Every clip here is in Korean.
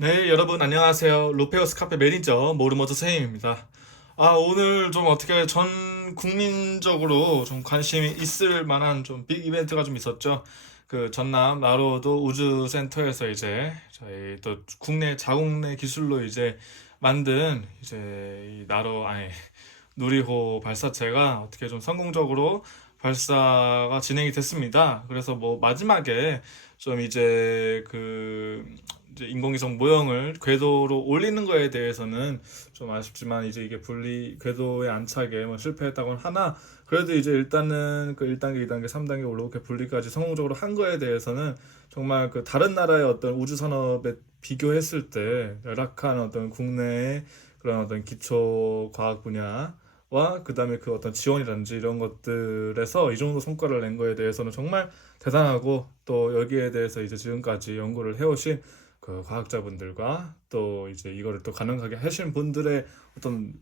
네, 여러분 안녕하세요. 로페어스 카페 매니저 모르모드 선생님입니다. 오늘 좀 어떻게 전 국민적으로 좀 관심이 있을 만한 좀 빅 이벤트가 좀 있었죠. 그 전남 나로도 우주센터에서 이제 저희 또 국내 자국내 기술로 이제 만든 이제 이 나로 아니 누리호 발사체가 어떻게 좀 성공적으로 발사가 진행이 됐습니다. 그래서 뭐 마지막에 좀 이제 인공위성 모형을 궤도로 올리는 거에 대해서는 좀 아쉽지만 이제 이게 궤도에 안착에 뭐 실패했다고는 하나 그래도 이제 일단은 그 1단계, 2단계, 3단계 올라오게 분리까지 성공적으로 한 거에 대해서는 정말 그 다른 나라의 어떤 우주 산업에 비교했을 때 열악한 어떤 국내의 그런 어떤 기초 과학 분야와 그다음에 그 어떤 지원이라든지 이런 것들에서 이 정도 성과를 낸 거에 대해서는 정말 대단하고 또 여기에 대해서 이제 지금까지 연구를 해오신 그 과학자분들과 또 이제 이거를 또 가능하게 하신 분들의 어떤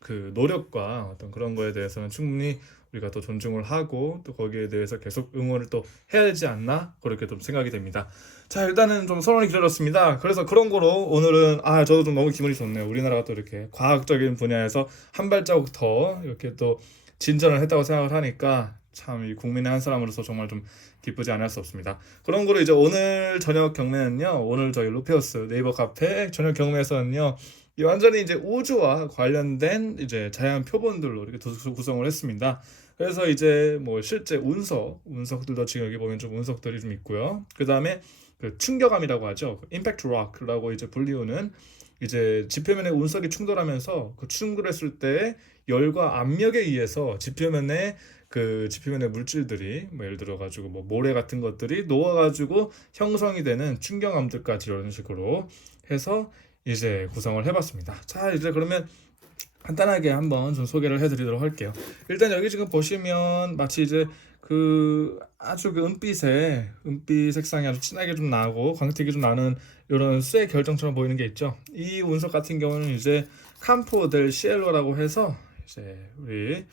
그 노력과 어떤 그런 거에 대해서는 충분히 우리가 또 존중을 하고 또 거기에 대해서 계속 응원을 또 해야 되지 않나 그렇게 좀 생각이 됩니다. 자, 일단은 좀 서론이 길어졌습니다. 그래서 그런 거로 오늘은 저도 좀 너무 기분이 좋네요. 우리나라가 또 이렇게 과학적인 분야에서 한 발자국 더 이렇게 또 진전을 했다고 생각을 하니까 참 이 국민의 한 사람으로서 정말 좀 기쁘지 않을 수 없습니다. 그런 거로 이제 오늘 저녁 경매는요. 오늘 저희 루페우스 네이버 카페 저녁 경매에서는요. 이 완전히 이제 우주와 관련된 이제 자연 표본들로 이렇게 구성을 했습니다. 그래서 이제 뭐 실제 운석들도 지금 여기 보면 좀 운석들이 좀 있고요. 그 다음에 그 충격암이라고 하죠. 임팩트 록이라고 이제 불리우는 이제 지표면에 운석이 충돌하면서 그 충돌했을 때 열과 압력에 의해서 지표면의 물질들이 뭐 예를 들어 가지고 뭐 모래 같은 것들이 녹아 가지고 형성이 되는 충격암들까지 이런 식으로 해서 이제 구성을 해봤습니다. 자, 이제 그러면 간단하게 한번 좀 소개를 해드리도록 할게요. 일단 여기 지금 보시면 마치 이제 그 아주 그 은빛 색상이 아주 진하게 좀 나고 광택이 좀 나는 이런 쇠 결정처럼 보이는 게 있죠. 이 운석 같은 경우는 이제 campo del Cielo라고 해서 이제 우리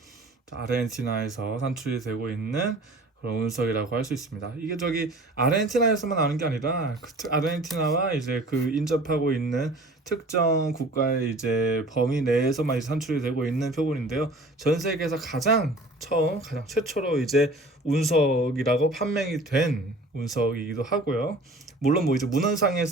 아르헨티나에서 산출이 되고 있는 그런 운석이라고 할 수 있습니다. 이게 저기 아르헨티나에서만 나오는 게 아니라 아르헨티나와 이제 그 인접하고 있는 특정 국가의 이제 범위 내에서만 이제 산출이 되고 있는 표본인데요. 전 세계에서 가장 최초로 이제 운석이라고 판명이 된 운석이기도 하고요. 물론 뭐 이제 문헌상에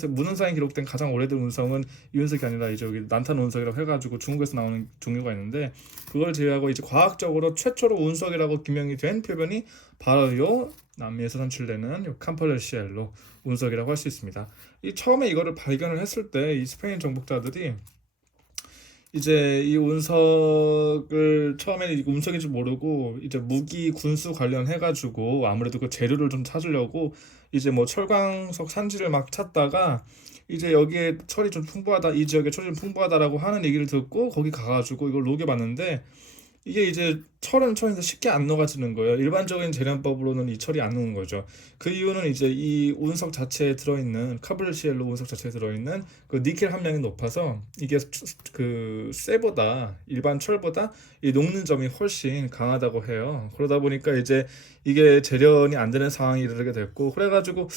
기록된 가장 오래된 운석은 이 운석이 아니라 이제 여기 난탄 운석이라고 해가지고 중국에서 나오는 종류가 있는데 그걸 제외하고 이제 과학적으로 최초로 운석이라고 기명이 된 표본이 바로 요 남미에서 산출되는 요 캄퍼레시엘로 운석이라고 할 수 있습니다. 이 처음에 이거를 발견을 했을 때 이 스페인 정복자들이 이제 이 운석을 처음에는 운석인지 모르고 이제 무기 군수 관련해 가지고 아무래도 그 재료를 좀 찾으려고 이제 뭐 철광석 산지를 막 찾다가 이제 여기에 철이 좀 풍부하다, 이 지역에 철이 좀 풍부하다라고 하는 얘기를 듣고 거기 가가지고 이걸 녹여봤는데 이게 이제 철인데 쉽게 안 녹아지는 거예요. 일반적인 재련법으로는 이 철이 안 녹는 거죠. 그 이유는 이제 이 운석 자체에 들어있는 카브르시엘로 운석 자체에 들어있는 그 니켈 함량이 높아서 이게 그 쇠보다 일반 철보다 이 녹는 점이 훨씬 강하다고 해요. 그러다 보니까 이제 이게 재련이 안 되는 상황이 이르게 됐고 그래가지고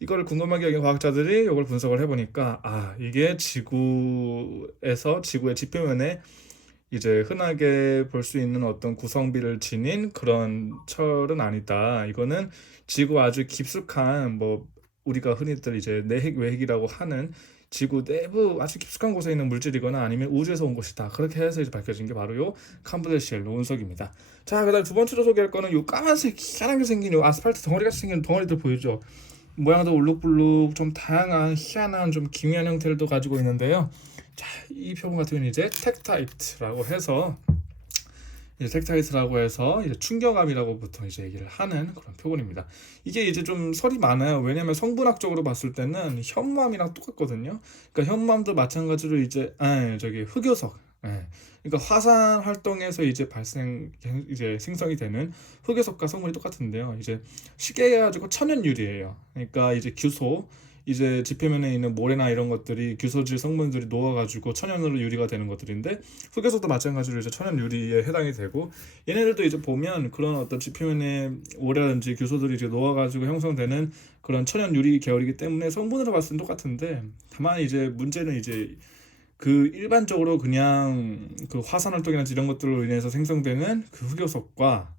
이거를 궁금하게 여긴 과학자들이 이걸 분석을 해보니까 이게 지구의 지표면에 이제 흔하게 볼 수 있는 어떤 구성비를 지닌 그런 철은 아니다. 이거는 지구 아주 깊숙한 뭐 우리가 흔히들 이제 내핵 외핵이라고 하는 지구 내부 아주 깊숙한 곳에 있는 물질이거나 아니면 우주에서 온 것이다. 그렇게 해서 이제 밝혀진 게 바로 요 캄브레시엘로 운석입니다. 자, 그다음 두 번째로 소개할 거는 요 까만색 희한하게 생긴 요 아스팔트 덩어리 같이 생긴 덩어리들 보이죠? 모양도 울룩불룩 좀 다양한 희한한 좀 기미한 형태를 또 가지고 있는데요. 자, 이 표본 같은 경우는 이제 텍타이트라고 해서 이제 충격암이라고 보통 이제 얘기를 하는 그런 표본입니다. 이게 이제 좀 설이 많아요. 왜냐하면 성분학적으로 봤을 때는 현무암이랑 똑같거든요. 그러니까 현무암도 마찬가지로 이제 저기 흑요석. 그러니까 화산 활동에서 이제 생성이 되는 흑요석과 성분이 똑같은데요. 이제 쉽게 해가지고 천연유리예요. 그러니까 이제 규소 이제 지표면에 있는 모래나 이런 것들이 규소질 성분들이 녹아가지고 천연으로 유리가 되는 것들인데, 흑요소도 마찬가지로 이제 천연 유리에 해당이 되고, 얘네들도 이제 보면 그런 어떤 지표면에 모래라든지 규소들이 이제 녹아가지고 형성되는 그런 천연 유리 계열이기 때문에 성분으로 봤을 땐 똑같은데, 다만 이제 문제는 이제 그 일반적으로 그냥 그 화산 활동이나 이런 것들로 인해서 생성되는 그 흑요석과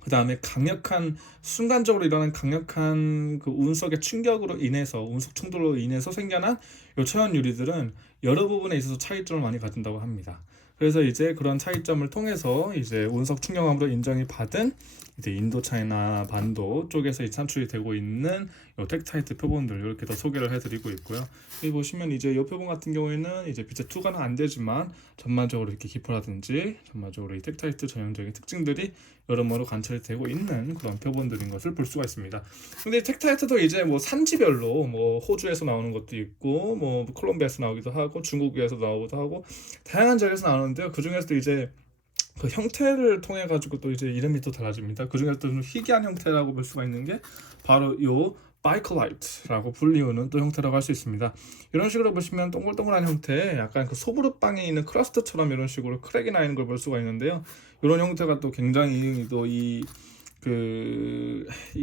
그 다음에 강력한 순간적으로 일어나는 강력한 그 운석의 충격으로 인해서 운석 충돌로 인해서 생겨난 요 천연 유리들은 여러 부분에 있어서 차이점을 많이 가진다고 합니다. 그래서 이제 그런 차이점을 통해서 이제 운석 충격암으로 인정이 받은 이제 인도 차이나 반도 쪽에서 산출이 되고 있는 요 텍타이트 표본들 이렇게 더 소개를 해드리고 있고요. 여기 보시면 이제 이 표본 같은 경우에는 이제 빛의 투과는 안 되지만 전반적으로 이렇게 기포라든지 전반적으로 이 텍타이트 전형적인 특징들이 여러모로 관찰이 되고 있는 그런 표본들인 것을 볼 수가 있습니다. 근데 텍타이트도 이제 뭐 산지별로 뭐 호주에서 나오는 것도 있고 뭐 콜롬비아에서 나오기도 하고 중국에서 나오기도 하고 다양한 지역에서 나오는데요. 그 중에서도 이제 그 형태를 통해 가지고 또 이제 이름이 또 달라집니다. 그 중에서 좀 희귀한 형태라고 볼 수가 있는 게 바로 요 바이컬라이트라고 불리우는 또 형태라고 할 수 있습니다. 이런 식으로 보시면 동글동글한 형태, 약간 그 소보루빵에 있는 크러스트처럼 이런 식으로 크랙이 나 있는 걸 볼 수가 있는데요. 이런 형태가 또 굉장히 또 이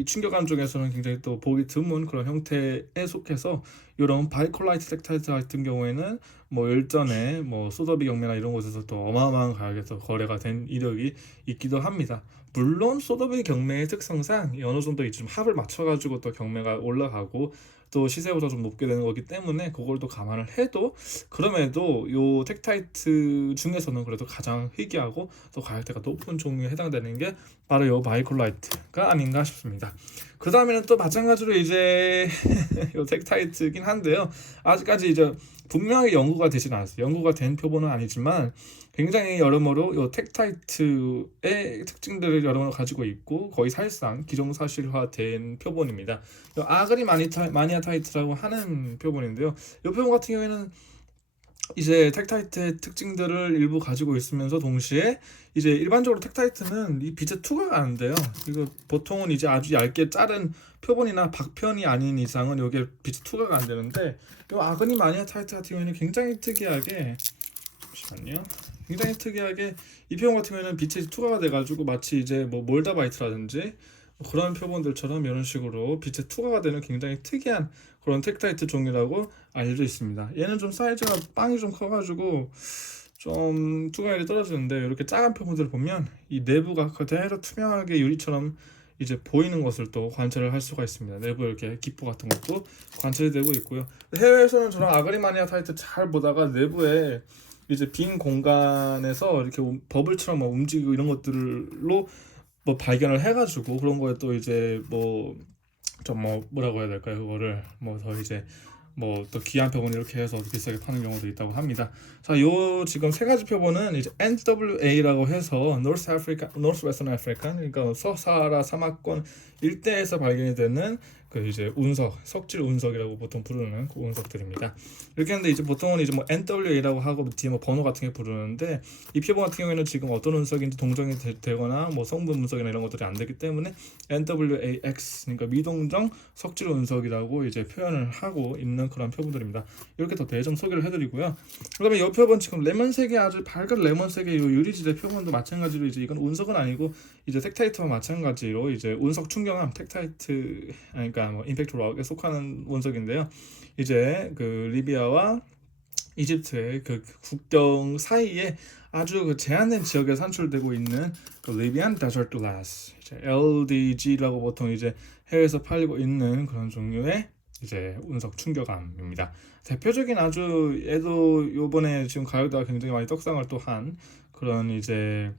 충격암 중에서는 굉장히 또 보기 드문 그런 형태에 속해서 이런 바이콜라이트 텍타이트 같은 경우에는 뭐 일전에 뭐 소더비 경매나 이런 곳에서 또 어마어마한 가격에서 거래가 된 이력이 있기도 합니다. 물론 소더비 경매의 특성상 어느 정도 좀 합을 맞춰가지고 또 경매가 올라가고 또 시세보다 좀 높게 되는 거기 때문에 그걸 또 감안을 해도 그럼에도 요 텍타이트 중에서는 그래도 가장 희귀하고 또 가격대가 높은 종류에 해당되는 게 바로 요 바이콜라이트가 아닌가 싶습니다. 그 다음에는 또 마찬가지로 이제 요 텍타이트긴 한데요. 아직까지 이제 분명하게 연구가 되진 않았어요. 연구가 된 표본은 아니지만 굉장히 여러모로 요 텍타이트의 특징들을 여러모로 가지고 있고 거의 사실상 기정사실화된 표본입니다. 요 아그리마니아타이트라고 하는 표본인데요. 이 표본 같은 경우에는 이제 텍타이트의 특징들을 일부 가지고 있으면서 동시에 이제 일반적으로 텍타이트는 이 빛의 투과가 안 돼요. 이거 보통은 이제 아주 얇게 자른 표본이나 박편이 아닌 이상은 이게 빛의 투과가 안 되는데 이 아그니마니아타이트 같은 경우에는 굉장히 특이하게 잠시만요. 굉장히 특이하게 이 표본 같은 경우에는 빛의 투과가 돼가지고 마치 이제 뭐 몰다바이트라든지 그런 표본들처럼 이런 식으로 빛의 투과가 되는 굉장히 특이한 그런 텍타이트 종이라고 알려져 있습니다. 얘는 좀 사이즈가 빵이 좀 커가지고 좀 투과율이 떨어지는데 이렇게 작은 표본들을 보면 이 내부가 그대로 투명하게 유리처럼 이제 보이는 것을 또 관찰을 할 수가 있습니다. 내부 이렇게 기포 같은 것도 관찰이 되고 있고요. 해외에서는 저런 아그리마니아타이트 잘 보다가 내부에 이제 빈 공간에서 이렇게 버블처럼 막 움직이고 이런 것들로 뭐 발견을 해가지고 그런 거에 또 이제 뭐 좀 뭐라고 해야 될까요? 그거를 뭐 더 이제 뭐 또 귀한 표본 이렇게 해서 비싸게 파는 경우도 있다고 합니다. 자, 요 지금 세 가지 표본은 이제 NWA라고 해서 Northwestern Africa, 그러니까 서사하라 사막권 일대에서 발견이 되는 그 이제 운석, 석질 운석이라고 보통 부르는 그 운석들입니다. 이렇게 하는데 이제 보통은 이제 뭐 NWA라고 하고 뒤에 뭐 번호 같은 게 부르는데 이 표본 같은 경우에는 지금 어떤 운석인지 동정이 되거나 뭐 성분 분석이나 이런 것들이 안 되기 때문에 NWAX, 그러니까 미동정 석질 운석이라고 이제 표현을 하고 있는 그런 표본들입니다. 이렇게 더 대점 소개를 해드리고요. 그다음에 이 표본 지금 레몬색의 아주 밝은 레몬색의 이 유리지대 표본도 마찬가지로 이제 이건 운석은 아니고 이제 텍타이트와 마찬가지로 이제 운석 충격암 텍타이트, 그러니까 뭐 임팩트 록에 속하는 운석인데요. 이제 그 리비아와 이집트의 그 국경 사이에 아주 그 제한된 지역에 산출되고 있는 그 리비안 데저트 글라스, LDG라고 보통 이제 해외에서 팔리고 있는 그런 종류의 이제 운석 충격암입니다. 대표적인 아주 얘도 요번에 지금 가격대가 굉장히 많이 떡상을 또 한 그런 이제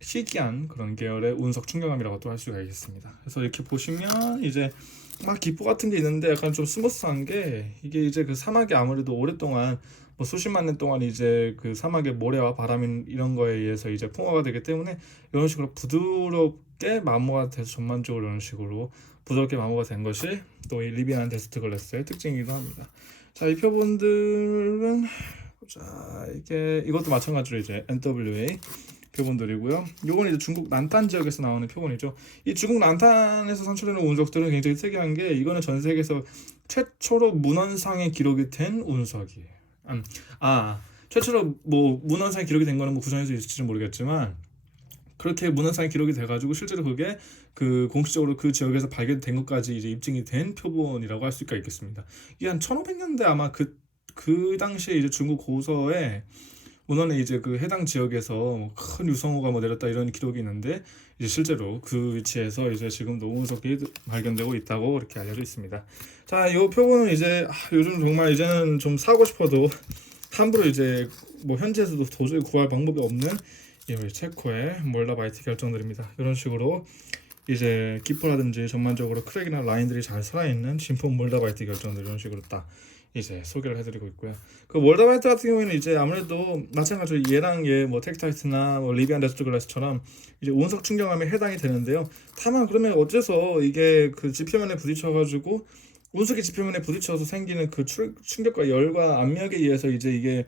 희귀한 그런 계열의 운석 충격암이라고 또 할 수가 있겠습니다. 그래서 이렇게 보시면 이제 막 기포 같은 게 있는데 약간 좀 스무스한 게 이게 이제 그 사막이 아무래도 오랫동안 뭐 수십만 년 동안 이제 그 사막의 모래와 바람 이런 거에 의해서 이제 풍화가 되기 때문에 이런 식으로 부드럽게 마모가 돼서 전반적으로 이런 식으로 부드럽게 마모가 된 것이 또 이 리비안 데스트 글래스의 특징이기도 합니다. 자, 이 표본들은 자 이게 이것도 마찬가지로 이제 NWA 표본들이고요. 요건 이제 중국 난탄 지역에서 나오는 표본이죠. 이 중국 난탄에서 산출되는 운석들은 굉장히 특이한 게 이거는 전 세계에서 최초로 문헌상에 기록이 된 운석이에요. 최초로 뭐 문헌상에 기록이 된 거는 뭐 구성에서 있을지는 모르겠지만 그렇게 문헌상에 기록이 돼가지고 실제로 그게 그 공식적으로 그 지역에서 발견된 것까지 이제 입증이 된 표본이라고 할 수가 있겠습니다. 이게 한 1500년대 아마 그 당시에 이제 중국 고서에 문헌에 이제 그 해당 지역에서 큰 유성우가 뭐 내렸다 이런 기록이 있는데 이제 실제로 그 위치에서 이제 지금도 운석이 발견되고 있다고 이렇게 알려져 있습니다. 자, 이 표본은 이제 요즘 정말 이제는 좀 사고 싶어도 함부로 이제 뭐 현지에서도 도저히 구할 방법이 없는 이 체코의 몰다바이트 결정들입니다. 이런 식으로 이제 기포라든지 전반적으로 크랙이나 라인들이 잘 살아있는 진품 몰다바이트 결정들 이런 식으로 딱 이제 소개를 해드리고 있고요. 그 몰다바이트 같은 경우에는 이제 아무래도 마찬가지로 얘랑 얘 뭐 텍타이트나 뭐 리비안 데스트 글라스처럼 이제 운석 충격암에 해당이 되는데요. 다만 그러면 어째서 이게 그 지표면에 부딪혀가지고 운석이 지표면에 부딪혀서 생기는 그 충격과 열과 압력에 의해서 이제 이게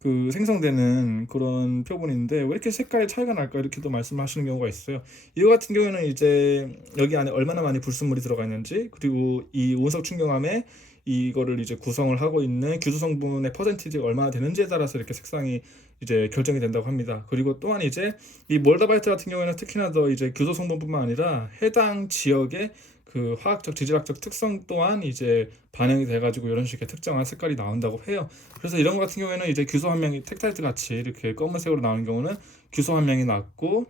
그 생성되는 그런 표본인데 왜 이렇게 색깔이 차이가 날까 이렇게 또 말씀하시는 경우가 있어요. 이거 같은 경우에는 이제 여기 안에 얼마나 많이 불순물이 들어가 있는지 그리고 이 운석 충격암에 이거를 이제 구성을 하고 있는 규소 성분의 퍼센티지가 얼마나 되는지에 따라서 이렇게 색상이 이제 결정이 된다고 합니다. 그리고 또한 이제 이 몰다바이트 같은 경우에는 특히나 더 이제 규소 성분뿐만 아니라 해당 지역의 그 화학적 지질학적 특성 또한 이제 반영이 돼가지고 이런 식의 특정한 색깔이 나온다고 해요. 그래서 이런 거 같은 경우에는 이제 규소 함량이 텍타이트 같이 이렇게 검은색으로 나오는 경우는 규소 함량이 낮고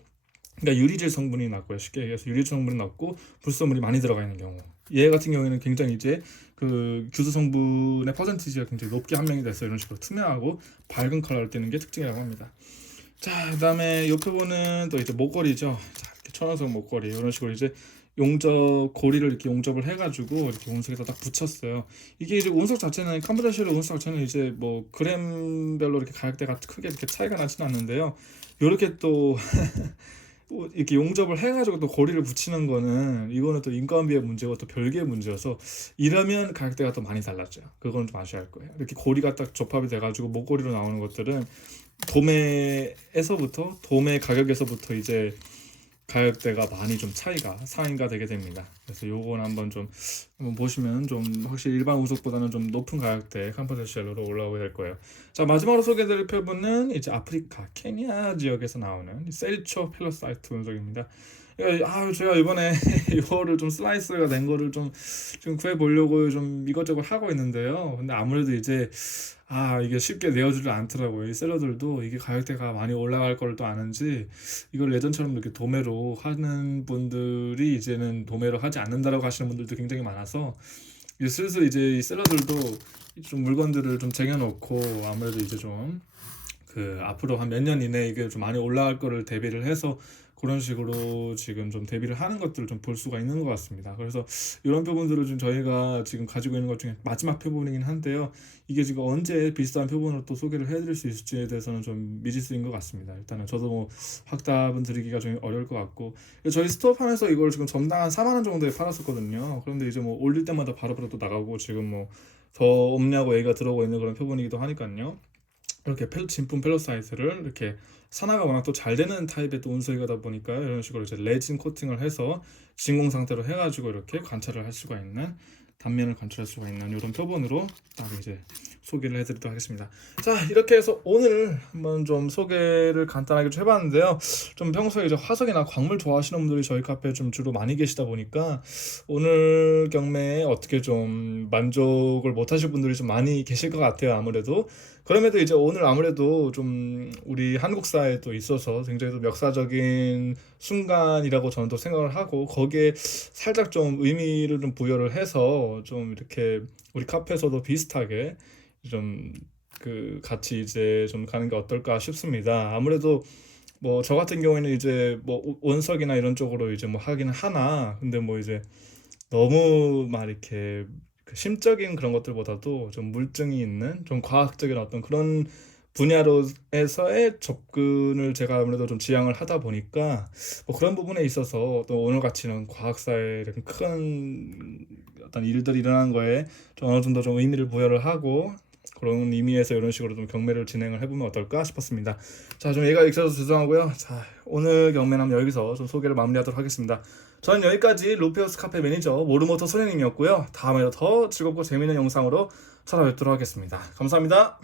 그러니까 유리질 성분이 낮고요. 쉽게 얘기해서 유리질 성분이 낮고 불순물이 많이 들어가 있는 경우. 얘 같은 경우에는 굉장히 이제 그 규소 성분의 퍼센티지가 굉장히 높게 함량이 돼서 이런 식으로 투명하고 밝은 컬러를 띠는 게 특징이라고 합니다. 자, 그다음에 이 표본은 또 이제 목걸이죠. 자, 이렇게 천연석 목걸이 이런 식으로 이제 용접 고리를 이렇게 용접을 해가지고 이렇게 운석에다 딱 붙였어요. 이게 이제 운석 자체는 캄보디아실의 운석 자체는 이제 뭐 그램별로 이렇게 가격대가 크게 이렇게 차이가 나지는 않는데요. 이렇게 또 이렇게 용접을 해가지고 또 고리를 붙이는 거는 이거는 또 인건비의 문제고 또 별개의 문제여서 이러면 가격대가 또 많이 달라져요. 그건 좀 아셔야 할 거예요. 이렇게 고리가 딱 접합이 돼가지고 목걸이로 나오는 것들은 도매 가격에서부터 이제 가격대가 많이 좀 차이가 상위가 되게 됩니다. 그래서 요건 한번 보시면 좀 확실히 일반 운석보다는 좀 높은 가격대 캄보디아실로 올라오게 될 거예요. 자, 마지막으로 소개해드릴 표본은 이제 아프리카 케냐 지역에서 나오는 셀초 펠로사이트 운석입니다. 제가 이번에 이거를 좀 슬라이스가 된 거를 좀 구해보려고 좀 이것저것 하고 있는데요. 근데 아무래도 이제 이게 쉽게 내어주질 않더라고요. 이 셀러들도 이게 가격대가 많이 올라갈 걸 또 아는지 이걸 예전처럼 이렇게 도매로 하는 분들이 이제는 도매로 하지 않는다라고 하시는 분들도 굉장히 많아서 이제 슬슬 이제 이 셀러들도 좀 물건들을 좀 쟁여놓고 아무래도 이제 좀 그 앞으로 한 몇 년 이내에 이게 좀 많이 올라갈 거를 대비를 해서 그런 식으로 지금 좀 대비를 하는 것들을 좀 볼 수가 있는 것 같습니다. 그래서 이런 표본들을 좀 저희가 지금 가지고 있는 것 중에 마지막 표본이긴 한데요. 이게 지금 언제 비슷한 표본을 또 소개를 해드릴 수 있을지에 대해서는 좀 미지수인 것 같습니다. 일단은 저도 뭐 확답은 드리기가 좀 어려울 것 같고 저희 스토어판에서 이걸 지금 점당 한 4만 원 정도에 팔았었거든요. 그런데 이제 뭐 올릴 때마다 바로바로 또 나가고 지금 뭐 더 없냐고 얘기가 들어오고 있는 그런 표본이기도 하니까요. 이렇게 진품 펠로사이트를 이렇게 산화가 워낙 또 잘 되는 타입의 또 운석이다 보니까 이런 식으로 이제 레진 코팅을 해서 진공 상태로 해가지고 이렇게 관찰을 할 수가 있는 단면을 관찰할 수가 있는 이런 표본으로 딱 이제 소개를 해드리도록 하겠습니다. 자, 이렇게 해서 오늘 한번 좀 소개를 간단하게 좀 해봤는데요. 좀 평소에 이제 화석이나 광물 좋아하시는 분들이 저희 카페에 좀 주로 많이 계시다 보니까 오늘 경매에 어떻게 좀 만족을 못하실 분들이 좀 많이 계실 것 같아요. 아무래도 그럼에도 이제 오늘 아무래도 좀 우리 한국사에 또 있어서 굉장히 좀 역사적인 순간이라고 저는 또 생각을 하고 거기에 살짝 좀 의미를 좀 부여를 해서 좀 이렇게 우리 카페에서도 비슷하게 좀 그 같이 이제 좀 가는 게 어떨까 싶습니다. 아무래도 뭐 저 같은 경우에는 이제 뭐 원석이나 이런 쪽으로 이제 뭐 하긴 하나 근데 뭐 이제 너무 막 이렇게 그 심적인 그런 것들보다도 좀 물증이 있는 좀 과학적인 어떤 그런 분야로에서의 접근을 제가 아무래도 좀 지향을 하다 보니까 뭐 그런 부분에 있어서 또 오늘 같이는 과학사에 이렇게 큰 어떤 일들이 일어나는 거에 좀 어느 정도 좀 의미를 부여를 하고 그런 의미에서 이런 식으로 좀 경매를 진행을 해보면 어떨까 싶었습니다. 자, 좀 얘가 익혀서 죄송하고요. 자, 오늘 경매는 여기서 좀 소개를 마무리하도록 하겠습니다. 저는 여기까지 루페우스 카페 매니저 모르모토 소녀님이었고요. 다음에도 더 즐겁고 재미있는 영상으로 찾아뵙도록 하겠습니다. 감사합니다.